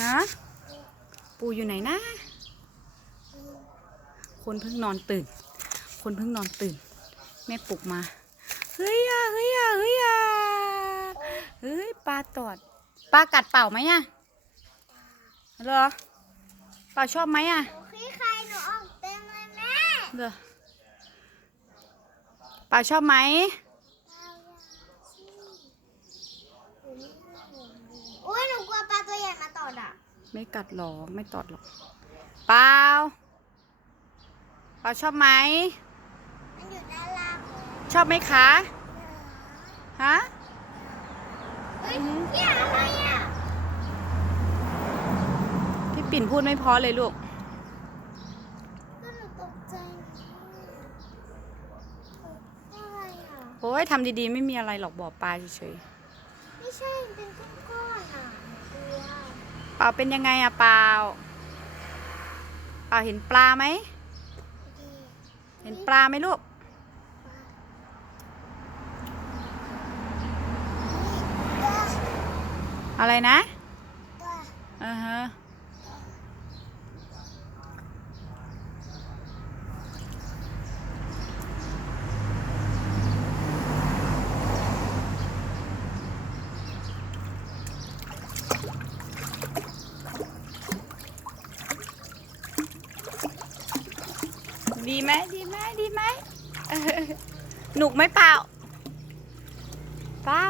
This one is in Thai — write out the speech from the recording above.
ฮะ ปูอยู่ไหนนะ คนเพิ่งนอนตื่น คนเพิ่งนอนตื่น แม่ปลุกมา เฮ้ยอะเฮ้ยอะเฮ้ยอะเฮ้ยปลาตอด ปลากัดเปล่าไหมอะเหรอปลาชอบไหมอะพี่ใครหนูออกเต็มเลยแม่เหรอปลาชอบไหม อุ้ยหนูกลัวปลาตัวใหญ่มาตอดอะ ไม่กัดหรอกไม่ตอดหรอกเปล่าปลาชอบไหมมันอยู่ด้านล่างเลยชอบไหมคะฮะเฮ้ยพี่อะไรอะพี่ปิ่นพูดไม่เพอเลยลูกก็หนูตกใจอะไรอะโอ้ยทำดีๆ ไม่มีอะไรหรอกบ่อปลาเฉยไม่ใช่มันเป็นก้อนๆอะกลัวๆ เปล่าเป็นยังไงอะเปล่าเปล่าเห็นปลาไหม เห็นปลาไหมลูก อะไรนะอือฮะ ดีไหมดีไหมดีไหมเออหนุกไหมเปล่าเปล่า